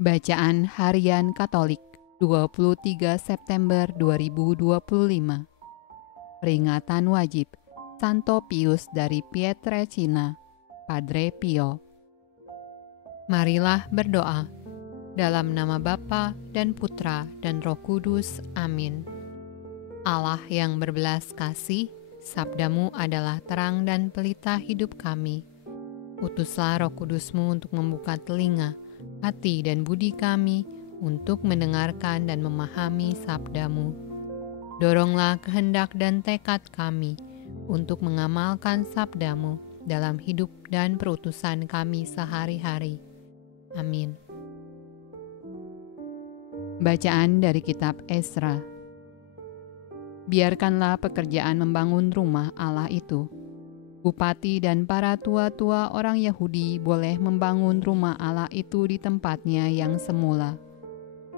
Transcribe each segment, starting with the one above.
Bacaan Harian Katolik 23 September 2025. Peringatan wajib Santo Pius dari Pietrelcina, Padre Pio. Marilah berdoa. Dalam nama Bapa dan Putra dan Roh Kudus. Amin. Allah yang berbelas kasih, sabdamu adalah terang dan pelita hidup kami. Utuslah Roh Kudusmu untuk membuka telinga, hati dan budi kami untuk mendengarkan dan memahami sabdamu. Doronglah kehendak dan tekad kami untuk mengamalkan sabdamu dalam hidup dan perutusan kami sehari-hari. Amin. Bacaan dari kitab Esra. Biarkanlah pekerjaan membangun rumah Allah itu. Bupati dan para tua-tua orang Yahudi boleh membangun rumah Allah itu di tempatnya yang semula.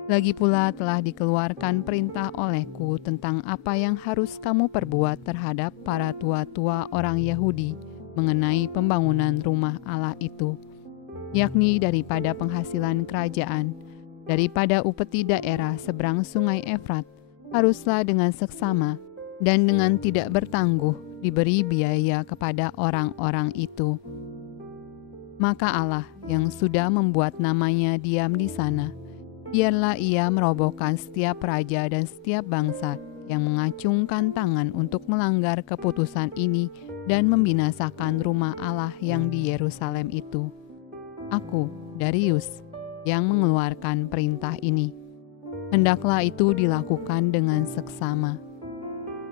Lagi pula telah dikeluarkan perintah olehku tentang apa yang harus kamu perbuat terhadap para tua-tua orang Yahudi mengenai pembangunan rumah Allah itu, yakni daripada penghasilan kerajaan, daripada upeti daerah seberang sungai Efrat, haruslah dengan seksama dan dengan tidak bertangguh diberi biaya kepada orang-orang itu. Maka Allah yang sudah membuat namanya diam di sana, biarlah ia merobohkan setiap raja dan setiap bangsa yang mengacungkan tangan untuk melanggar keputusan ini dan membinasakan rumah Allah yang di Yerusalem itu. Aku, Darius, yang mengeluarkan perintah ini. Hendaklah itu dilakukan dengan seksama.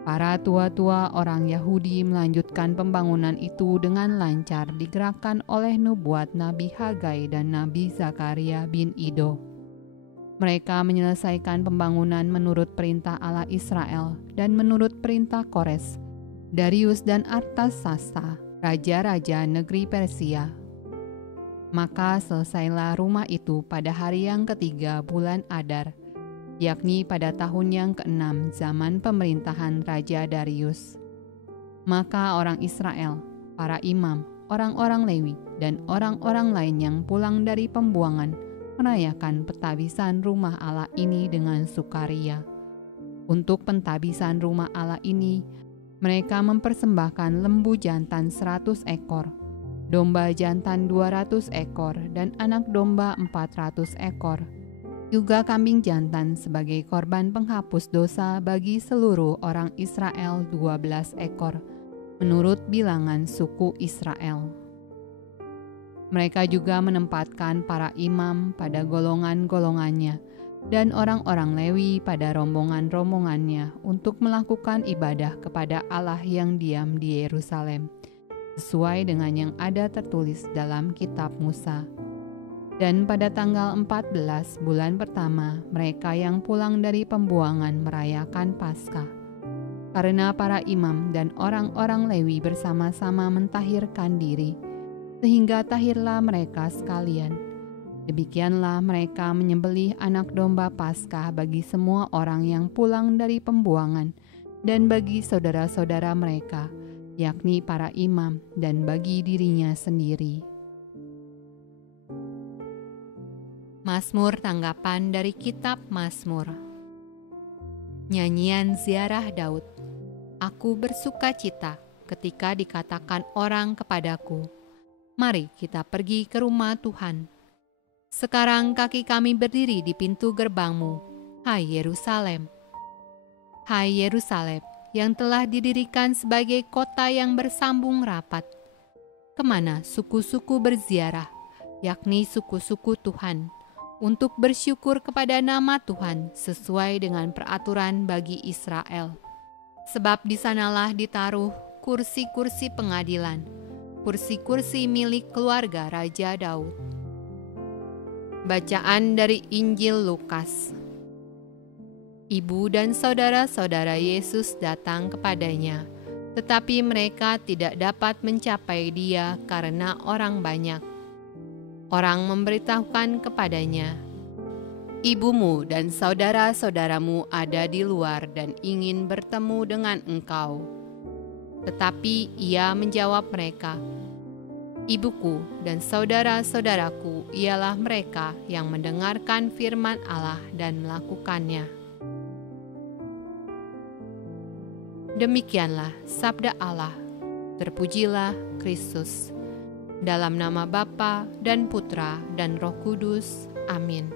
Para tua-tua orang Yahudi melanjutkan pembangunan itu dengan lancar digerakkan oleh nubuat Nabi Hagai dan Nabi Zakaria bin Ido. Mereka menyelesaikan pembangunan menurut perintah Allah Israel dan menurut perintah Kores, Darius dan Artasasta, raja-raja negeri Persia. Maka selesailah rumah itu pada hari yang ketiga bulan Adar, yakni pada tahun yang ke-6 zaman pemerintahan Raja Darius. Maka orang Israel, para imam, orang-orang Lewi, dan orang-orang lain yang pulang dari pembuangan merayakan pentabisan rumah Allah ini dengan sukaria. Untuk pentabisan rumah Allah ini, mereka mempersembahkan lembu jantan 100 ekor, domba jantan 200 ekor, dan anak domba 400 ekor. Juga kambing jantan sebagai korban penghapus dosa bagi seluruh orang Israel 12 ekor, menurut bilangan suku Israel. Mereka juga menempatkan para imam pada golongan-golongannya dan orang-orang Lewi pada rombongan-rombongannya untuk melakukan ibadah kepada Allah yang diam di Yerusalem, sesuai dengan yang ada tertulis dalam kitab Musa. Dan pada tanggal 14 bulan pertama, mereka yang pulang dari pembuangan merayakan Paskah. Karena para imam dan orang-orang Lewi bersama-sama mentahirkan diri, sehingga tahirlah mereka sekalian. Demikianlah mereka menyembelih anak domba Paskah bagi semua orang yang pulang dari pembuangan dan bagi saudara-saudara mereka, yakni para imam, dan bagi dirinya sendiri. Mazmur tanggapan dari kitab Mazmur. Nyanyian ziarah Daud. Aku bersukacita ketika dikatakan orang kepadaku, mari kita pergi ke rumah Tuhan. Sekarang kaki kami berdiri di pintu gerbangmu, hai Yerusalem. Hai Yerusalem, yang telah didirikan sebagai kota yang bersambung rapat. Kemana suku-suku berziarah, yakni suku-suku Tuhan, untuk bersyukur kepada nama Tuhan sesuai dengan peraturan bagi Israel. Sebab di sanalah ditaruh kursi-kursi pengadilan, kursi-kursi milik keluarga Raja Daud. Bacaan dari Injil Lukas. Ibu dan saudara-saudara Yesus datang kepadanya, tetapi mereka tidak dapat mencapai Dia karena orang banyak. Orang memberitahukan kepadanya, ibumu dan saudara-saudaramu ada di luar dan ingin bertemu dengan engkau. Tetapi ia menjawab mereka, Ibuku dan saudara-saudaraku ialah mereka yang mendengarkan firman Allah dan melakukannya. Demikianlah sabda Allah. Terpujilah Kristus. Dalam nama Bapa dan Putra dan Roh Kudus. Amin.